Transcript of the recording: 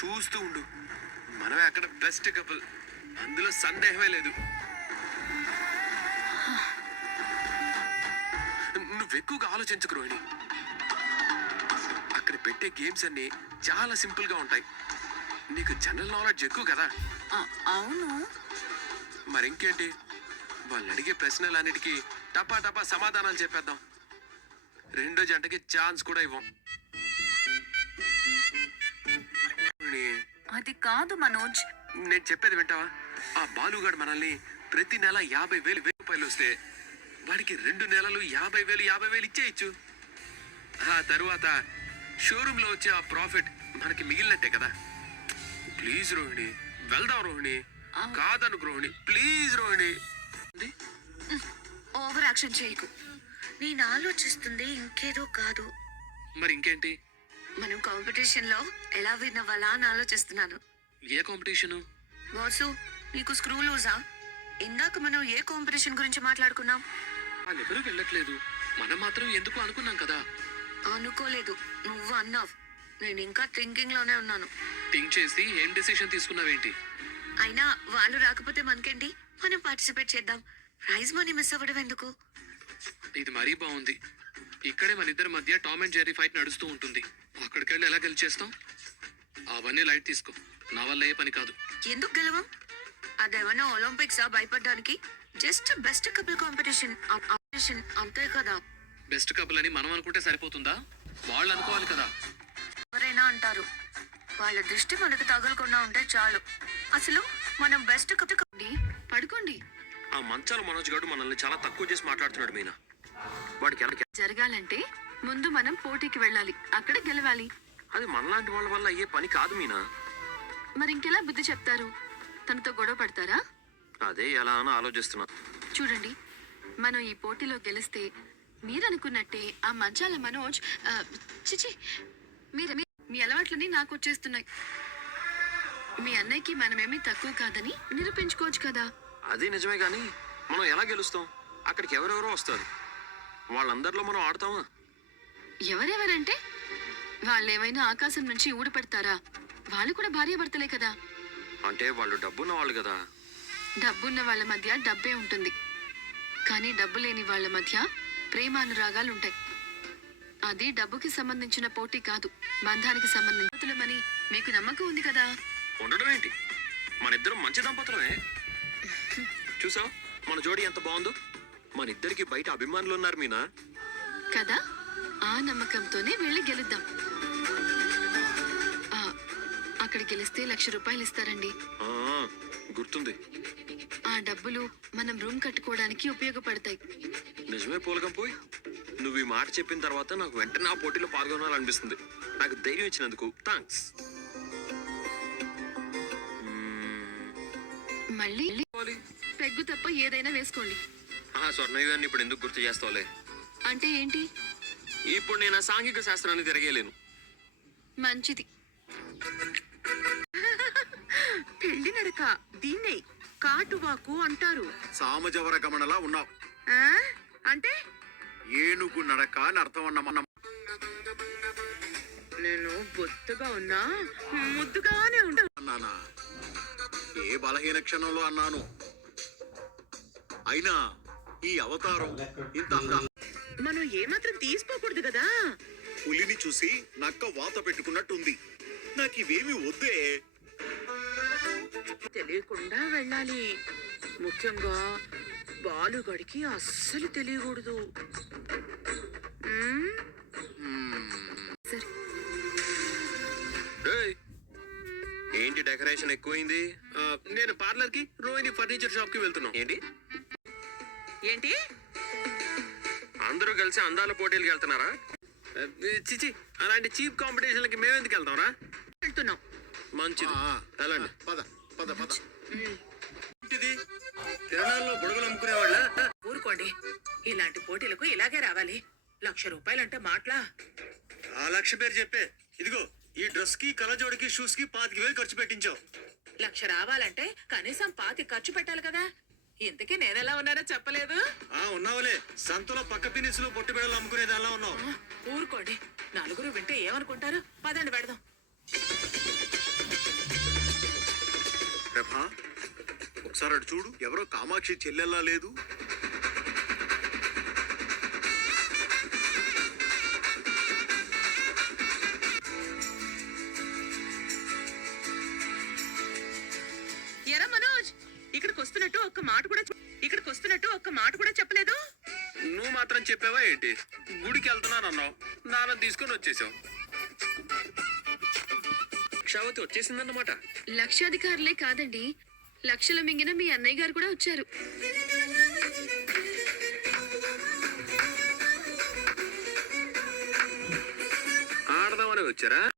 చూస్తూ ఉండు, మనమే అక్కడ బెస్ట్ కపుల్, అందులో సందేహమే లేదు. నువ్వు ఎక్కువగా ఆలోచించకు రోహిణి. అక్కడ పెట్టే గేమ్స్ అన్ని చాలా సింపుల్ గా ఉంటాయి. నీకు జనరల్ నాలెడ్జ్ ఎక్కువ కదా. అవును. మరింకేంటి, వాళ్ళు అడిగే ప్రశ్నలన్నిటికీ టపా టపా సమాధానాలు చెప్పేద్దాం. రెండో జంటకి ఛాన్స్ కూడా ఇవ్వం. అది కాదు మనోజ్, నేను చెప్పేది వింటావా? ఆ బాలుగాడు మనల్ని ప్రతి నెల 50,000 రూపాయలు వస్తే వాడికి 2 నెలలు 50,000 ఇచ్చేయచ్చు. ఆ తరువాత షోరూమ్ లో వచ్చే ఆ ప్రాఫిట్ మనకి మిగిలినట్టే కదా. ప్లీజ్ రోహిణి, వెళ్దాం రోహిణి. కాదనుకు Rohini, please Rohini. Over action చేయకు. నేను ఆలోచిస్తుంది ఇంకేదో కాదు. మరి ఇంకేంటి? మనం కాంపిటీషన్ లో ఎలా విన్ అవ్వాలా అని ఆలోచిస్తున్నాను. ఏ కాంపిటీషను? బాసు, నీకు స్క్రూ లూజా? ఇందాక మనం ఏ కాంపిటీషన్ గురించి మాట్లాడుకున్నాం? వాళ్ళెవరూ వెళ్ళట్లేదు, మనం మాత్రం ఎందుకు అనుకున్నాం కదా. అనుకోలేదు, నువ్వు అన్నావు. నేను ఇంకా థింకింగ్ లోనే ఉన్నాను. థింక్ చేసి ఏం డిసిషన్ తీసుకున్నావేంటి? అయినా వాళ్ళు రాకపోతే మనకేంటి, మనం పార్టిసిపేట్ చేద్దాం. ప్రైజ్ మనీ మిస్ అవ్వడం ఎందుకు? ఇది మరీ బాగుంది. ఇక్కడే మన ఇద్దరి మధ్య టామ్ అండ్ జెర్రీ ఫైట్ నడుస్తూ ఉంటుంది. అక్కడికి వెళ్ళి ఎలా గెలిచేస్తాం? అవన్నీ లైట్ తీసుకో, నా వల్ల ఏ పని కాదు. ఎందుకు గెలవం? అదేమన్నా ఒలింపిక్సా భయపడడానికి? జస్ట్ బెస్ట్ కపుల్ కాంపిటీషన్ అంతే కదా. బెస్ట్ కపుల్ అని మనం అనుకుంటే సరిపోతుందా? వాళ్ళు అనుకోవాలి కదా. ఎవరైనా అంటారు. వాళ్ళ దృష్టి మనకు తగలకుండా ఉంటే చాలు. అసలు మనం బెస్ట్ కపుల్. పడుకోండి. ఆ మంచాల మనోజ్ గారు మనల్ని చాలా తక్కువ చేసి మాట్లాడుతున్నాడు మీనా. వాడికి ఎలా జరగాలంటే ముందు మనం పోటీకి వెళ్ళాలి, అక్కడ గెలవాలి. అది మనలాంటి వాళ్ళ వల్ల అయ్యే పని కాదు మీనా. మరి ఇంకెలా బుద్ధి చెప్తారు? తనతో గొడవ పడతారా? అదే ఎలా అని ఆలోచిస్తున్నా. చూడండి, మనం ఈ పోటీలో గెలిస్తే మీరనుకున్నట్టే ఆ మంచాల మనోజ్ చిచి మీ అలవాట్లని నాకు వచ్చేస్తున్నాయి. మీ అన్నయ్యకి మనమేమీ తక్కువ కాదని నిరూపించుకోవచ్చు కదా. అదే నిజమే గాని మనం ఎలా గెలుస్తాం? అక్కడికి ఎవరెవరో వస్తారు, వాళ్ళందరిలో మనం ఆడతామా? ఎవరెవరంటే వాళ్ళేమైనా ఆకాశం నుంచి ఊడిపడతారా? వాళ్ళు కూడా భార్యాభర్తలే కదా. అంటే వాళ్ళు డబ్బున్న వాళ్ళు కదా. డబ్బున్న వాళ్ళ మధ్య డబ్బే ఉంటుంది, కానీ డబ్బు లేని వాళ్ళ మధ్య ప్రేమానురాగాలుంటాయి. అది డబ్బుకి సంబంధించిన పోటీ కాదు, బంధానికి సంబంధించులమని మీకు నమ్మకం ఉంది కదా. ఉండడం ఏంటి, మన ఇద్దరం మంచి దంపతులమే. చూసావు మన జోడి ఎంత బాగుందో. మన ఇద్దరికి బయట అభిమానులు ఉన్నారు మీనా కదా. ఆ నమ్మకంతోనే వెళ్ళి గెలుద్దాం. అక్కడ గెలిస్తే 1,00,000 రూపాయలు ఇస్తారండి. గుర్తుంది. ఆ డబ్బులు మనం రూమ్ కట్టుకోవడానికి ఉపయోగపడతాయి. నిజమే పూలకం పోయి. నువ్వు ఈ మాట చెప్పిన తర్వాత నాకు వెంటనే ఆ పోటీలో పాల్గొనాలనిపిస్తుంది. నాకు ధైర్యం ఇచ్చినందుకు థాంక్స్. మళ్ళీ పెగ్గు తప్ప ఏదైనా వేసుకోండి. స్వర్ణయుగాన్ని ఇప్పుడు ఎందుకు గుర్తు చేస్తావులే? అంటే ఏంటి? ఇప్పుడు నేను ఆ సాంఘిక శాస్త్రాన్ని తిరగలేను. మంచిది. పెళ్లి నడక దీన్నే కాటువాకు అంటారు. సామజవర గమనలా ఉన్నావు. అంటే ఏనుగు నడక అని అర్థం అన్నమన్న. నేను బొత్తుగా ఉన్నా ముద్దుగానే అన్నానా? ఏ బలహీన క్షణంలో అన్నాను. అయినా ఈ అవతారం ఇంత మనం ఏమాత్రం తీసుకోకూడదు కదా. పులిని చూసి నక్క వాత పెట్టుకున్నట్టుంది. నాకు ఇవేమి వద్దే. తెలియకుండా వెళ్ళాలి. ముఖ్యంగా బాలుగడికి అస్సలు తెలియకూడదు. ఏంటి డెకరేషన్ ఎక్కువైంది? నేను పార్లర్ కి, రోహిణి ఫర్నిచర్ షాప్ కి వెళ్తున్నాం. ఏంటి ఏంటి అందరూ కలిసి అందాల పోటీలకు వెళ్తున్నారా? చిచి, అలాంటి చీప్ కాంపిటీషన్లకి మేమెందుకు వెళ్తాంరా? వెళ్తున్నాం. మంచిది, వెళ్ళండి. పద పద పద. తిరణాల్లో బుడగలు అమ్ముకునే వాళ్ళ. ఊరుకోండి, ఇలాంటి పోటీలకు ఇలాగే రావాలి. 1,00,000 రూపాయలంటే మాటలా? ఆ 1,00,000 పేరు చెప్పే. ఇదిగో ఈ డ్రెస్ కి, కలజోడికి, షూస్ కి 25,000 ఖర్చు పెట్టించావు. 1,00,000 రావాలంటే కనీసం 25 ఖర్చు పెట్టాలి కదా. ఇంతకీ నేనెలా ఉన్నానో చెప్పలేదు. ఉన్నావులే, సంతలో పక్క పినిసులు పొట్టు బిడలు అమ్ముకునేది అలా ఉన్నావు. ఊరుకోండి, నలుగురు వింటే ఏమనుకుంటారు? పదండి పెడదాం. ఆ? ఒకసారి అటు చూడు, ఎవరో కామాక్షి చెల్లెల్లా లేదు. ఎరా మనోజ్, ఇక్కడికి వస్తున్నట్టు ఒక్క మాట కూడా చెప్పలేదు. నువ్వు మాత్రం చెప్పావా ఏంటి? గుడికి వెళ్తున్నానన్నావు, నాన్న తీసుకొని వచ్చేసావు. లక్షావతి వచ్చేసిందన్నమాట. లక్షాధికారులే కాదండి, లక్షల మింగిన మీ అన్నయ్య గారు కూడా వచ్చారు. ఆడదామని వచ్చారా?